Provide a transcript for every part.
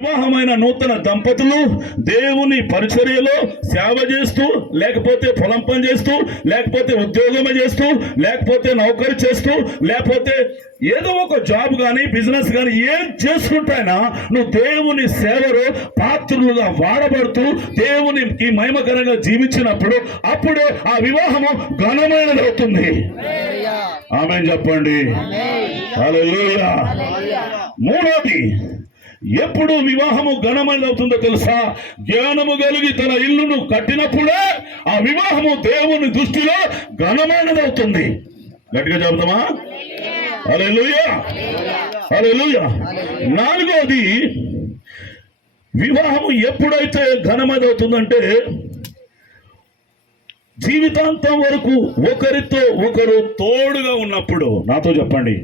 వివాహమైన నూతన దంపతులు దేవుని పరిచర్యలో సేవ చేస్తూ, లేకపోతే పొలం పని చేస్తూ, లేకపోతే ఉద్యోగం చేస్తూ, లేకపోతే నౌకరి చేస్తూ, లేకపోతే ఏదో ఒక జాబ్ కానీ బిజినెస్ కానీ ఏం చేసుకుంటాయినా నువ్వు దేవుని సేవలో పాత్రులుగా వాడబడుతూ దేవునికి మహిమకరంగా జీవించినప్పుడు అప్పుడు ఆ వివాహము ఘనమైనది అవుతుంది. ఆమేన్ చెప్పండి. హల్లెలూయా. మూడోది, ఎప్పుడు వివాహము ఘనమైనది అవుతుందో తెలుసా? జ్ఞానము కలిగి తన ఇల్లును కట్టినప్పుడే ఆ వివాహము దేవుని దృష్టిలో ఘనమైనది అవుతుంది. గట్టిగా చెబుతామా? హల్లెలూయా, హల్లెలూయా. నాలుగోది, వివాహము ఎప్పుడైతే ఘనమైనది అవుతుందంటే జీవితాంతం వరకు ఒకరితో ఒకరు తోడుగా ఉన్నప్పుడు. నాతో చెప్పండి,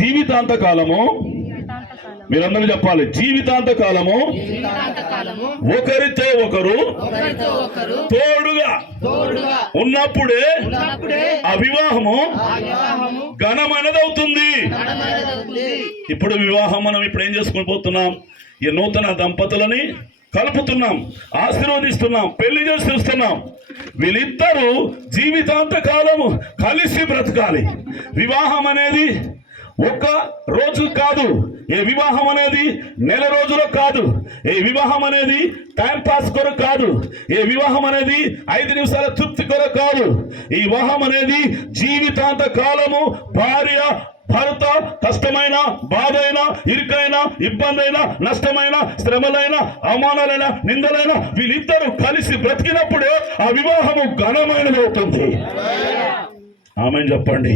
జీవితాంత కాలము. మీరందరూ చెప్పాలి, జీవితాంత కాలము ఒకరితో ఒకరు తోడుగా ఉన్నప్పుడే ఆ వివాహము ఘనమైనది అవుతుంది. ఇప్పుడు వివాహం మనం ఇప్పుడు ఏం చేసుకుని పోతున్నాం? ఈ నూతన దంపతులని కలుపుతున్నాం, ఆశీర్వదిస్తున్నాం, పెళ్లి చేస్తున్నాం. వీళ్ళిద్దరూ జీవితాంత కాలము కలిసి బ్రతకాలి. వివాహం అనేది ఒక్క రోజు కాదు. ఏ వివాహం అనేది నెల రోజులు కాదు. ఏ వివాహం అనేది టైం పాస్ కొరకు కాదు. ఏ వివాహం అనేది 5 నిమిషాల తృప్తి కొరకు కాదు. ఈ వివాహం అనేది జీవితాంత కాలము భార్య భర్త కష్టమైన, బాధైన, ఇరుకైన, ఇబ్బందైన, నష్టమైన, శ్రమలైన, అవమానాలైన, నిందలైన వీళ్ళిద్దరూ కలిసి బ్రతికినప్పుడే ఆ వివాహము ఘనమైనది అవుతుంది. ఆమేన్ చెప్పండి.